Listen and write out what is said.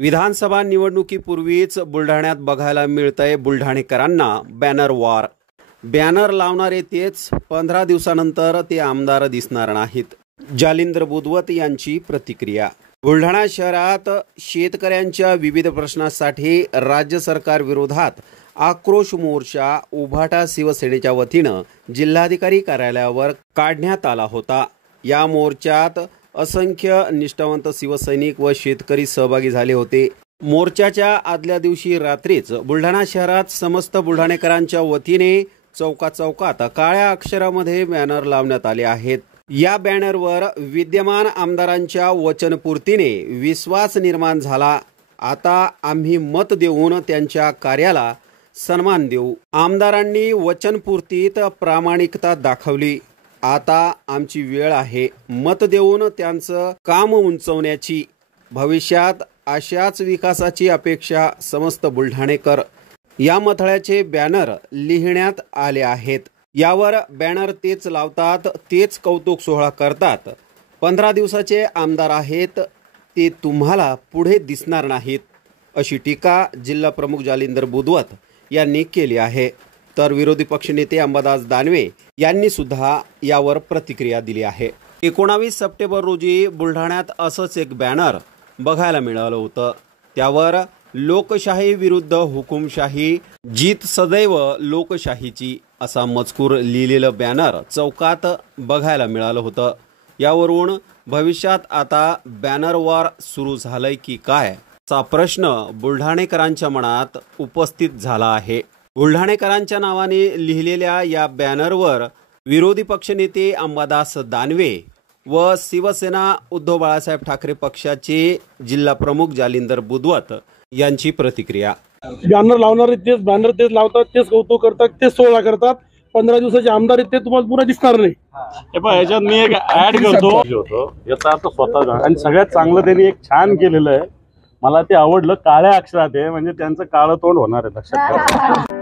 विधानसभा निवडणुकीपूर्वीच बुलढाण्यात बघायला मिळतंय बुलढाणेकरांना बॅनर वॉर। बॅनर लावणारे तेच 15 दिवसानंतर ते आमदार दिसणार नाहीत। जालिंदर बुधवत यांची प्रतिक्रिया। बुलढाणा शहरात शेतकऱ्यांच्या विविध प्रश्नांसाठी राज्य सरकार विरोधात आक्रोश मोर्चा उभाटा शिवसेनेच्या वतीनं जिल्हाधिकारी कार्यालयावर काढण्यात आला होता। या मोर्चात असंख्य निष्ठावंत शिवसैनिक व शेतकरी सहभागी झाले होते। मोर्चाच्या आदल्या दिवशी रात्रीच बुलढाणा शहरात समस्त बुलढाणेकरांच्या वतीने चौकात काळ्या अक्षरामध्ये बॅनर लावण्यात आले आहेत। या बॅनरवर विद्यमान आमदारांच्या वचनपूर्तीने विश्वास निर्माण झाला। आता आम्ही मत देऊन त्यांच्या कार्याला सन्मान देऊ। आमदारांनी वचनपूर्तीत प्रामाणिकता दाखवली। आता आमची वेळ आहे मत देऊन त्यांचं काम उंचवण्याची। भविष्यात अशाच विकासाची अपेक्षा समस्त बुलढाणेकर। या मथळ्याचे बॅनर लिहिण्यात आले आहेत। यावर बॅनर तेच लावतात तेच कौतुक सोहळा करतात। 15 दिवसाचे आमदार आहेत ते तुम्हाला पुढे दिसणार नाहीत, अशी टीका जिल्हा प्रमुख जालिंदर बुधवत यांनी केली आहे। तर विरोधी पक्षनेते अंबादास दानवे यांनी सुद्धा यावर प्रतिक्रिया दिली आहे। 19 सप्टेंबर रोजी बुलढाण्यात असंच एक बॅनर बघायला मिळालं होतं। त्यावर लोकशाही विरुद्ध हुकुमशाही, जीत सदैव लोकशाहीची असा मजकूर लिहिलेलं बॅनर चौकात बघायला मिळालं होतं। यावरून भविष्यात आता बॅनर वॉर सुरू झालंय की काय असा प्रश्न बुलढाणेकरांच्या मनात उपस्थित झाला आहे। बुलढाणेकरांच्या नावाने लिहिलेल्या या बॅनरवर विरोधी पक्षनेते अंबादास दानवे व शिवसेना उद्धव बाळासाहेब ठाकरे पक्षाचे जिल्हा प्रमुख जालिंदर बुधवत यांची प्रतिक्रिया। बॅनर लावणारे तेच बॅनर तेच लावतात, तेच कौतुक करतात, तेच सोहळा करतात। 15 दिवसाचे आमदार आहेत ते तुम्हाला पुन्हा दिसणार नाही। ह्याच्यात मी एक ऍड करतो याचा अर्थ स्वतः आणि सगळ्यात चांगलं त्यांनी एक छान केलेलं आहे, मला ते आवडलं। काळ्या अक्षरात आहे म्हणजे त्यांचं काळं तोंड होणार आहे, लक्षात ठेवा।